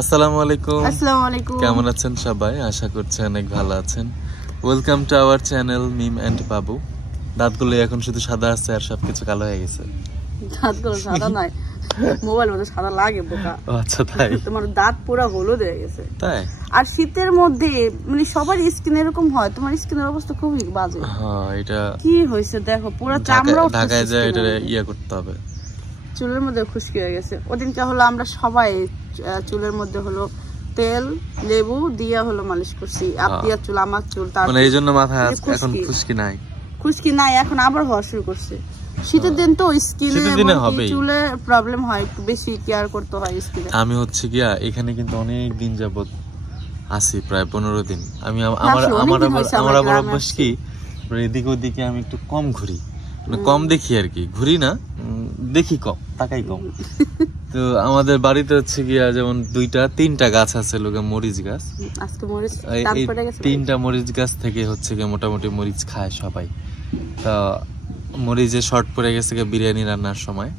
আসসালামু আলাইকুম। আসসালামু আলাইকুম। কেমন আছেন সবাই? আশা করছি অনেক ভালো আছেন। Welcome to our channel Mim and Babu. দাঁতগুলো এখন শুধু সাদা আছে আর সবকিছু কালো হয়ে গেছে। দাঁতগুলো সাদা নয়, মোবাইল মধ্যে সাদা লাগে বোকা। আচ্ছা তাই? তোমার দাঁত পুরো হলুদ হয়ে গেছে। তাই? আর শীতের মধ্যে মানে সবার স্কিন এরকম হয়, তোমার স্কিনের অবস্থা খুবই বাজে। হ্যাঁ, এটা কি হয়েছে দেখো, পুরো চামড়া ঢাকায় যায়, এটা ইয়া করতে হবে। চুলের মধ্যে খুশকি হয়ে গেছে। ওদিনকে হলো আমরা সবাই চুলের মধ্যে হলো তেল লেবু দিয়ে হলো মালিশ করছি। আপনার চুল আমার চুল, তার মানে এই জন্য মাথায় এখন খুশকি নাই। খুশকি নাই, এখন আবার হওয়া শুরু করছে। শীতের দিন তো স্কিনে চুলে প্রবলেম হয়, একটু বেশি কেয়ার করতে হয় স্কিনে। আমি হচ্ছে গিয়া এখানে কিন্তু অনেক দিন যাবত আছি, প্রায় 15 দিন। আমি আমার আবার অভ্যাস কি, এদিক ওদিকে আমি একটু কম ঘুরি, কম দেখি আর কি, ঘুরি না, দেখি কম, তাকাই কম। তো আমাদের বাড়িতে হচ্ছে গিয়া যেমন 2-3টা গাছ আছে, লোকে মরিচ গাছ। আজকে মরিচ 3টা মরিচ গাছ থেকে হচ্ছে গিয়ে মোটামুটি মরিচ খায় সবাই। তা মরিচে শর্ট পড়ে গেছে বিরিয়ানি রান্নার সময়।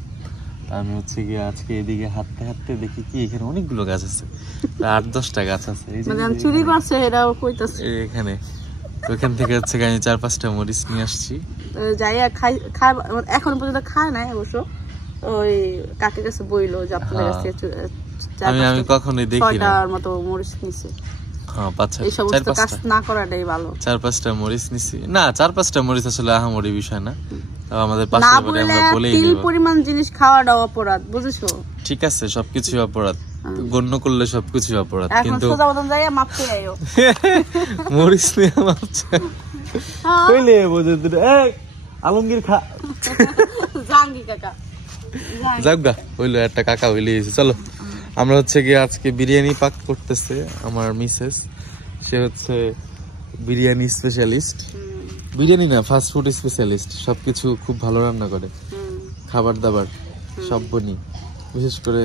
আমি হচ্ছে গিয়ে আজকে এদিকে হাঁটতে হাঁটতে দেখি কি এখানে অনেকগুলো গাছ আছে, 8-10টা গাছ আছে। চুরি করছে এরাও কইতাছে এখানে। ওখান থেকে হচ্ছে আমি 4-5টা মরিচ নিয়ে আসছি। যাইয়া খাই, এখন পর্যন্ত খায় নাই অবশ্য। ওই কাকে কাছে বইলো যে আপনাদের কাছে আমি কখনোই দেখি না। 6টার মতো মরিচ নিছে। হ্যাঁ, 5-6 এই সমস্ত কাজ না করাটাই ভালো। 4-5টা মরিচ নিছি না, 4-5টা মরিচ আসলে আহামরি বিষয় না। আমাদের পাশে বাড়ি, আমরা বলেই নিব। তিল পরিমাণ জিনিস খাওয়াটা অপরাধ, বুঝেছো? ঠিক আছে, সবকিছু অপরাধ, গণ্য করলে সবকিছু অপরাধ। কিন্তু সোজা মতন যাইয়া মাপতে আইও। মরিচ নিয়ে মাপছে কইলে বুঝে এই আলমগীর খা জাঙ্গি কাকা যাগা হইলো, একটা কাকা হইলে। চলো, আমরা হচ্ছে গিয়ে আজকে বিরিয়ানি পাক করতেছে আমার মিসেস। সে হচ্ছে বিরিয়ানি স্পেশালিস্ট, বিরিয়ানি না ফাস্ট ফুড স্পেশালিস্ট। সবকিছু খুব ভালো রান্না করে, খাবার দাবার সব বনি, বিশেষ করে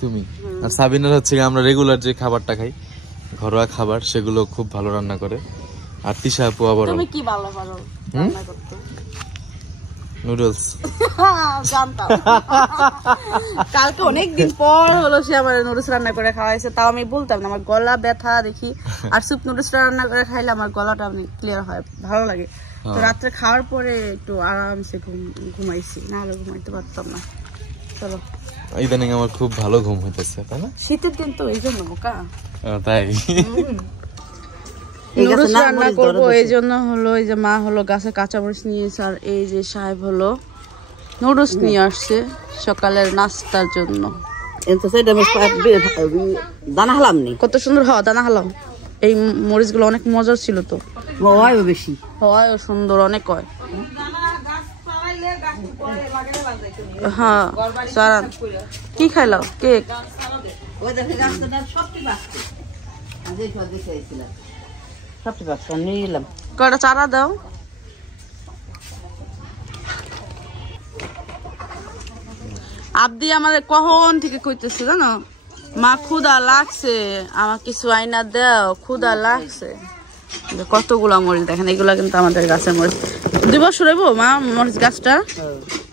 তুমি। আর সাবিনার হচ্ছে আমরা রেগুলার যে খাবারটা খাই, ঘরোয়া খাবার, সেগুলো খুব ভালো রান্না করে। আর তিশা আপু আবার তুমি কি ভালো পারো রান্না করতে? নুডলস। জানতাম। কালকে অনেকদিন পর হলো সে আমার নুডলস রান্না করে খাওয়াইছে, তাও আমি বলতাম না আমার গলা ব্যথা দেখি, আর স্যুপ নুডলস রান্না করে খাইলে আমার গলাটা ক্লিয়ার হয়, ভালো লাগে। তো রাত্রে খাওয়ার পরে একটু আরামসে ঘুমাইছি, না হলে ঘুমাইতে পারতাম না। চলো, ইদানিং আমার খুব ভালো ঘুম হইতেছে, তাই না? শীতের দিন তো এই জন্য বোকা। তাই নুডলস রান্না করবো, এই জন্য হলো এই যে মা হলো গাছে কাঁচামরিচ নিয়েছে, আর এই যে সাহেব হলো নুডলস নিয়ে আসছে সকালের নাস্তার জন্য। দানা হালাম নি, কত সুন্দর হওয়া দানা হালাম। এই মরিচ গুলো অনেক মজার ছিল তো, হয় বেশি হয় সুন্দর অনেক হয়। হ্যাঁ, সারান কি খাইলাও? কেক। কয়টা চারা দাও। আবদি আমাদের কখন থেকে কইতেছে জানো, মা ক্ষুধা লাগছে, আমার কিছু আইনা দাও, ক্ষুধা লাগছে। কতগুলা মরিচ দেখেন, এগুলা কিন্তু আমাদের গাছের মরিচ। 2 বছর হইব মা মরিচ গাছটা,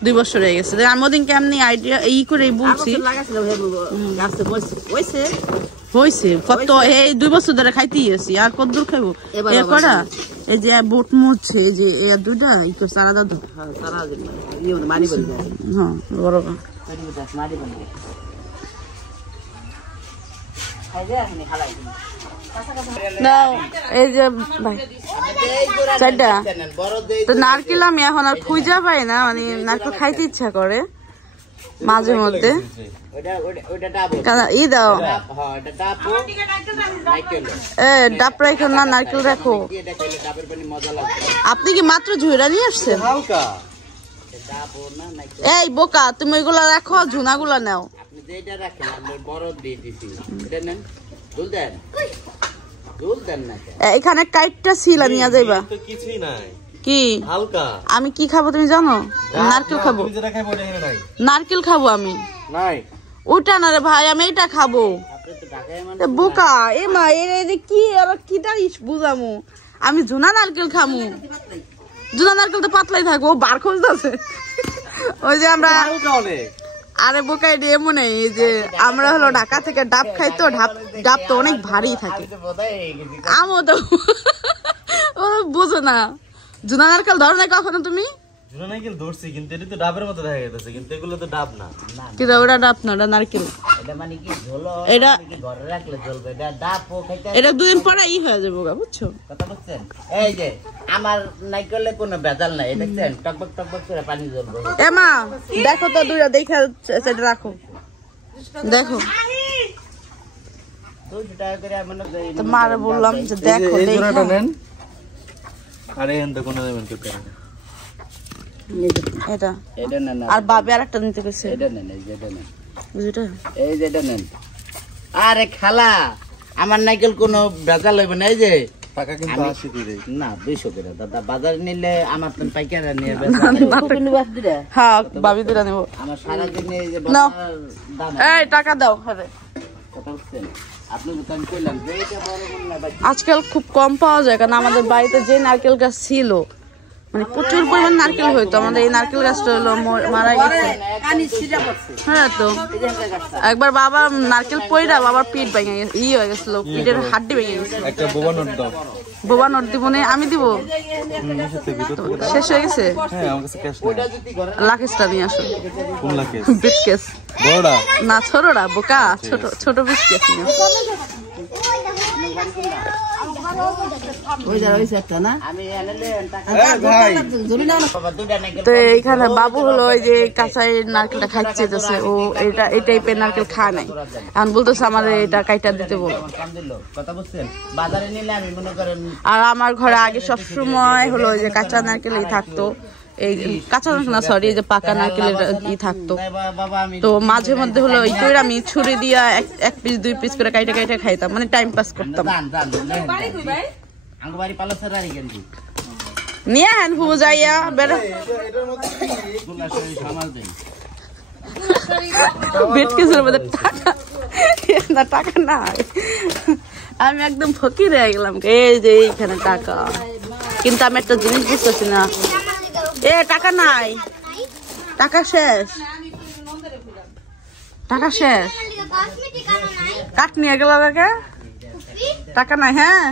2 বছর হয়ে গেছে। আমি ওদিন কেমনি আইডিয়া এই করে বলছি হয়েছে কত, এই 2 বছর ধরে খাইতেই আছি, আর কত দূর খাইবো করা। এই যে বোট মরছে, এই যে দুইটা একটু চারা দাদু। হ্যাঁ, বড় এই যে ভাই চারটা তো নারকেল আমি এখন আর খুঁজা পাই না, মানে নারকেল খাইতে ইচ্ছা করে মাঝে মধ্যে। ই দাও, ডাব রাখো না, নারকেল রাখো। আপনি কি মাত্র ঝুড়া নিয়ে আসছেন? এই বোকা, তুমি ওইগুলা রাখো, ঝুনাগুলা নাও। এখানে কাইটটা ছিলা নিয়ে যাইবা। কি আমি কি খাবো তুমি জানো? নারকেল খাবো, নারকেল খাবো আমি। ওটা না রে ভাই, আমি এটা খাবো। বোকা এ মা, কি আবার কিটা বুঝামু? আমি জুনা নারকেল খামু, জুনা নারকেল তো পাতলাই থাকবো, বার খুঁজতেছে। ওই যে আমরা আরে বোকাই দিয়ে এমন এই যে আমরা হলো ঢাকা থেকে ডাব খাই তো ডাব তো অনেক ভারী থাকে আমও তো ও বুঝো না জুনা নারকেল ধরো না কখনো তুমি জুনা নারকেল ধরছি কিন্তু এটা তো ডাবের মতো দেখা যাচ্ছে কিন্তু এগুলো তো ডাব না কিন্তু ওটা ডাব না ওটা নারকেল এটা মানে কি ঝোল এটা কি ঘরে রাখলে জ্বলবে এটা ডাবও খাইতে এটা দুদিন পরে হয়ে যাবে বুঝছো কথা বুঝছেন এই যে আমার নাইকেলে কোনো ভেজাল নাই দেখছেন টকবক টকবক করে পানি জ্বলবে এমা দেখো তো দুইটা দেখে সেটা রাখো দেখো 200 টাকা করে মনে তো মারে বললাম যে দেখো এই জোড়াটা দেখো নেন আরে এন্ড কোন দেবেন কে করে এটা এটা নেন আর বাবে আরেকটা নিতে কইছে এটা নেন এই যে এটা নেন বুঝটা এই যে এটা নেন আরে খালা আমার নাইকেল কোনো ভেজাল হইবে না এই যে টাকা কিন্তু 80 দিয়ে দেই না 200 করে দাদা বাজারে নিলে আমার তো পাইকারি নিয়ে বেচা হ্যাঁ বাবি দিরা নেব আমার সারা দিন এই যে নাও। বাজার দাম এই টাকা দাও আরে কথা বুঝছেন আপনি তো আমি কইলাম যে এটা বড় মূল্য ভাই আজকাল খুব কম পাওয়া যায় কারণ আমাদের বাড়িতে যে নারকেল গাছ ছিল মানে প্রচুর পরিমাণ নারকেল হইতো আমাদের এই নারকেল গাছটা হলো মারা গেছে কানি ছিড়া পড়ছে হ্যাঁ তো একবার বাবা নারকেল পইরা বাবার পিঠ ভেঙে গেছে হয়ে গেছিল পিঠের হাড্ডি ভেঙে গেছে একটা বোবা নোট দাও বোবা নোট দিব না আমি দিব শেষ হয়ে গেছে হ্যাঁ আমার কাছে ক্যাশ নাই লাকেশটা নিয়ে আসো কোন লাখে বিটকেস বড়টা না ছোটরা বোকা ছোট ছোট বিটকেস নিয়ে ওই একটা না আমি এনেলে টাকা ভাই বাবা দুইটা নাইকেল তো এইখানে বাবু হলো ওই যে কাঁচাই নারকেলটা খাইছে ও এটা এই টাইপের নারকেল খায় নাই এখন বলতেছে আমার এটা কাইটা দিতে বলো কাম দিল কথা বুঝছেন বাজারে নিলে আমি মনে করেন আর আমার ঘরে আগে সব সময় হলো ওই যে কাঁচা নারকেলই থাকতো এই কাঁচা নারকেল না সরি এই যে পাকা নারকেলের ই থাকতো বাবা আমি তো মাঝে মধ্যে হলো এই করে আমি ছুরি দিয়া এক পিস দুই পিস করে কাইটা কাইটা খাইতাম মানে টাইম পাস করতাম আঙ্গ বাড়ি পালাসের রাড়ি গেন্দি নিয়ে হ্যান ভু যাইয়া বেরো গুলা শরীর সামাল দেন বেটকেসের মধ্যে টাকা না টাকা নাই আমি একদম ফকির হয়ে গেলাম এই যে এইখানে টাকা কিন্তু আমি একটা জিনিস বুঝতেছি না টাকা নাই টাকা শেষ টাকা শেষ কাট নিয়ে গেল কাকে টাকা নাই হ্যাঁ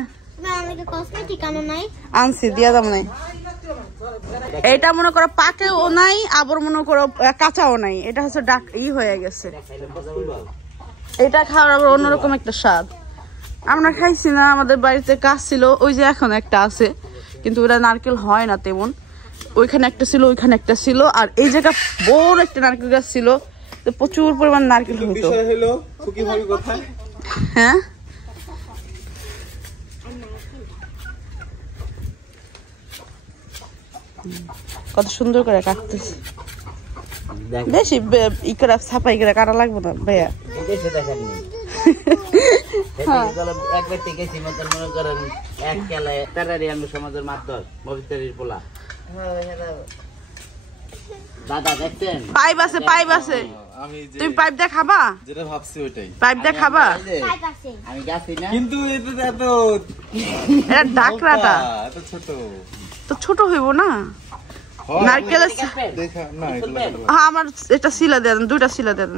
আনছি দিয়া দাম নাই এটা মনে করো পাকেও নাই আবার মনে করো কাঁচাও নাই এটা হচ্ছে ডাক হয়ে গেছে এটা খাওয়ার আবার অন্যরকম একটা স্বাদ আমরা খাইছি না আমাদের বাড়িতে গাছ ছিল ওই যে এখন একটা আছে কিন্তু ওটা নারকেল হয় না তেমন ওইখানে একটা ছিল ওইখানে একটা ছিল আর এই জায়গা বড় একটা নারকেল গাছ ছিল প্রচুর পরিমাণ নারকেল হতো হ্যাঁ কত সুন্দর করে কাটতেছে বেশি ই করে ছাপাই করে কাটা লাগবে না ভাইয়া এক ব্যক্তি গেছি মনে করেন এক খেলায় তারারি আমি সমাজের মাধ্যম মবিতারির পোলা দাদা দেখছেন পাইপ আছে পাইপ আছে আমি যে তুমি পাইপ দিয়ে খাবা যেটা ভাবছি ওইটাই পাইপ দিয়ে খাবা আমি গেছি না কিন্তু এটা এত এটা ডাকরাটা এত ছোট তো ছোট হইব না নারকেল দেখা না এগুলো হ্যাঁ আমার এটা সিলা দেন দুইটা সিলা দেন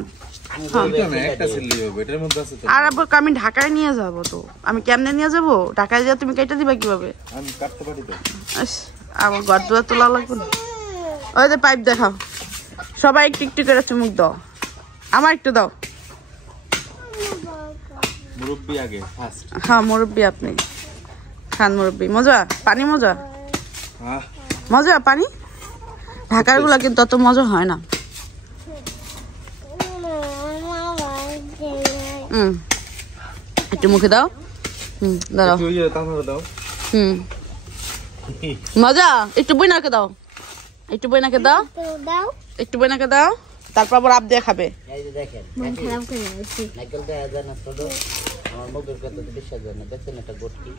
একটা সিলি হবে এটার মধ্যে আছে তো আর আবার আমি ঢাকায় নিয়ে যাব তো আমি কেমনে নিয়ে যাব ঢাকায় যা তুমি কেটে দিবা কিভাবে আমি কাটতে পারি তো ইস, আমার ঘর দুয়ার তোলা লাগবে না ওই যে পাইপ দেখাও সবাই একটু একটু করে চুমুক দাও আমার একটু দাও মুরব্বি আগে ফার্স্ট হ্যাঁ মুরব্বি আপনি খান মুরব্বি মজা পানি মজা হ্যাঁ মজা পানি ঢাকার গুলা কিন্তু অত মজা হয় না একটু মুখে দাও দাঁড়াও তুই তাহলে দাও মজা একটু বইনাকে দাও একটু বইনাকে দাও একটু বইনাকে দাও তারপর আবার আপ দিয়ে খাবে এই যে দেখেন নাইকেলটা এজান ছোট আমার মুখের কথা বিশ্বাস হয় না দেখছেন এটা গটকি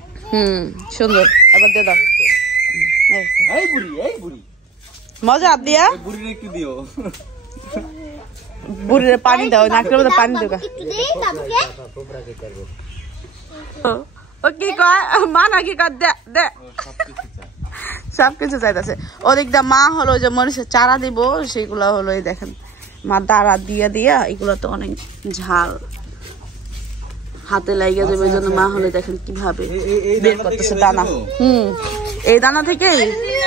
সুন্দর এবার দিয়ে দাও এই বুড়ি মজা আপ দিয়া বুড়িরে একটু দিও বুড়িরে পানি দাও নাকের মধ্যে পানি দাও তোমরা কি করবে ও কি কয় মা নাকি কয় দে দে সবকিছু চাইতেছে ওদিক দা মা হলো যে মরিচের চারা দিব সেগুলো হলো এই দেখেন মা দাঁড়া দিয়া দিয়া এগুলো তো অনেক ঝাল, হাতে লাগিয়ে যাবে। এই জন্য মা হলে দেখেন কিভাবে বের করতেছে দানা। এই দানা থেকেই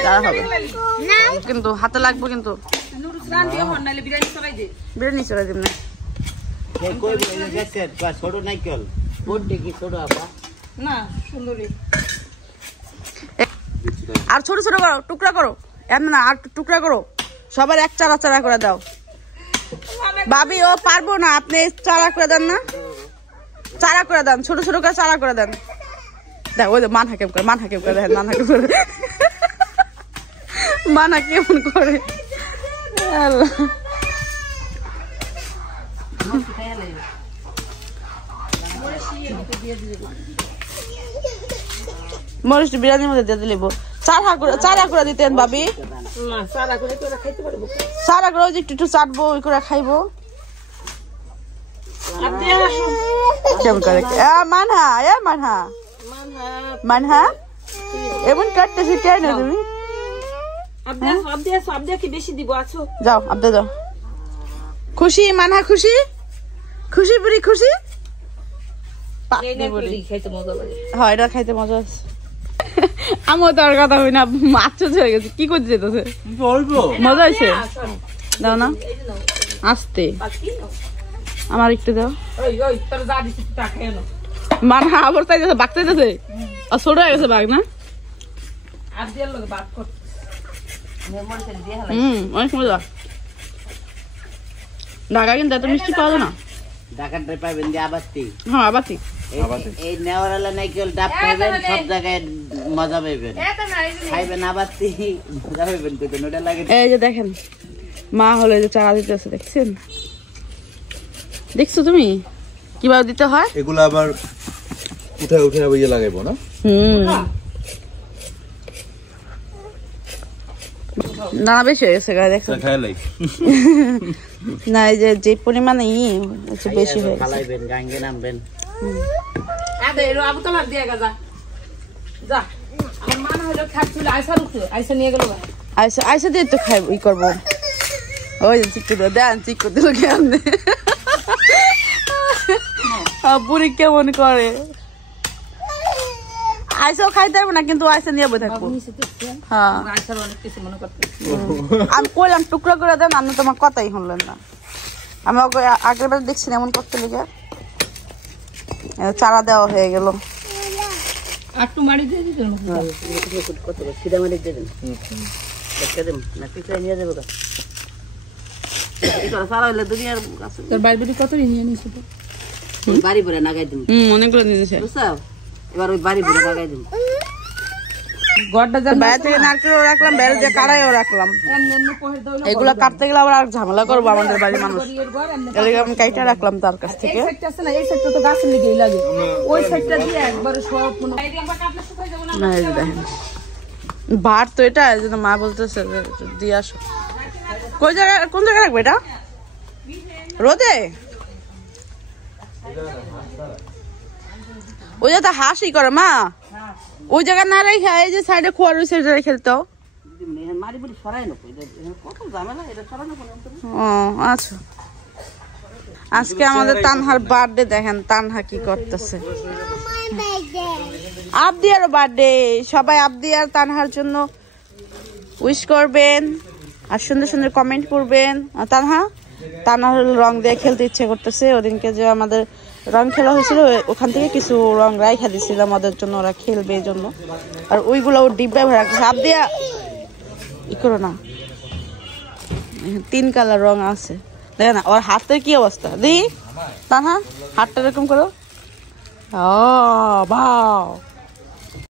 দাঁড়া হবে, কিন্তু হাতে লাগবে। কিন্তু বিরিয়ানি চড়াই দিব না। ছোট নাইকেল কি ছোট আপা না সুন্দরী। আর ছোট ছোট করো, টুকরা করো, এমন না, আর টুকরা করো। সবার এক চারা চারা করে দাও। ভাবি ও পারবো না, আপনি চারা করে দেন না, চারা করে দেন, ছোট ছোট করে চারা করে দেন। দেখ ওই মান হাকেম করে, মান হাকেম করে দেখেন, মান হাকেম করে, মানা কেমন করে। মরিচ বিরিয়ানির মধ্যে দিয়ে দিলিব। চারা করে দিতেন ভাবি, চারা করে একটু একটু চাটবো, ওই করে খাইবো। কেমন করে মানহা, মানহা মানহা এমন কাটতেছি কেন তুমি? যাও আবদা যাও। খুশি মানহা, খুশি খুশি বুড়ি খুশি। হ্যাঁ এটা খাইতে মজা আছে। আমার তো আর কথা হই না, মাছ হয়ে গেছে। কি করতে যেতেছে? মজা হয়েছে? দাও না আসতে, আমার একটু দাও। মানহা আবার তাই যাচ্ছে, বাঘ চাইতেছে, আর ছোট হয়ে গেছে বাঘ না। অনেক মজা। ঢাকা কিন্তু এত মিষ্টি পাওয়া যায় না। ঢাকাটাই পাবেন যে আবাতি। হ্যাঁ আবাতি। এই নেওয়ারালা নাইকেল ডাব খাইবেন, সব জায়গায় মজা পাইবেন। খাইবেন আবাতি, মজা পাইবেন। কইতেন ওটা লাগে। এই যে দেখেন মা হলে যে চারা দিতেছে, দেখছেন? দেখছো তুমি কিভাবে দিতে হয়? এগুলো আবার উঠে উঠে ইয়ে লাগাইবো না? না বেশি হয়ে গেছে গায়ে, দেখছো? না এই যে পরিমাণে বেশি হয়ে গেছে। গাঙ্গে নামবেন। আইসা দিয়ে তো খাই ই করবো। ওই চিকু দেন, চিকু দিল কেমনে, বুড়ি কেমন করে। আইসাও খাইতে পারবো না, কিন্তু আইসা নিয়ে বই থাকবো। হ্যাঁ আমি কইলাম টুকরা করে দেন, আপনি তোমার কথাই শুনলেন না। আমি আগের বার দেখছি এমন করতে লেগে চারা দেওয়া হয়ে গেল। একটু মারি দিয়ে দিবেন, কত সিধা মারি দিয়ে দেন, দেখে দেন না পিছনে নিয়ে যাবো। এটা সারা হইলে দুনিয়ার কাছে তোর বাড়ি বাড়ি কত নিয়ে নিছ তো? বাড়ি ভরে নাগাই দিন। অনেকগুলো নিয়েছে। বুঝছো? এবার ওই বাড়ি ভরে নাগাই দিন। গড়টা যা বাইরে থেকে নারকেলও রাখলাম, বের যে কাড়াইও রাখলাম। এগুলা কাটতে গেলে আবার ঝামেলা করবো আমাদের বাড়ির মানুষ। এদিকে আমি কাইটা রাখলাম তার কাছ থেকে। ভাত তো এটা মা বলতেছে দিয়ে আসো। কোন জায়গায়, কোন জায়গায় রাখবো এটা? রোদে? ওই যে হাসি করে মা, ওই জায়গা না রেখে এই যে সাইডে খোয়া রয়েছে খেলতো। আচ্ছা আজকে আমাদের তানহার বার্থডে, দেখেন তানহা কি করতেছে। আবদিয়ার বার্থডে, সবাই আবদিয়ার তানহার জন্য উইশ করবেন আর সুন্দর সুন্দর কমেন্ট করবেন। তানহার রং দিয়ে খেলতে ইচ্ছে করতেছে। ওদিনকে যে আমাদের রং খেলা হয়েছিল ওখান থেকে কিছু রং রাইখা দিয়েছিলাম ওদের জন্য, ওরা খেলবে এই জন্য। আর ওইগুলো ও ডিব্বায় ভরে রাখছে। আবদিয়া ই করো না, 3 কালার রং আছে দেখে না। ওর হাতের কি অবস্থা দি তানহা, হাতটা এরকম করো। বাহ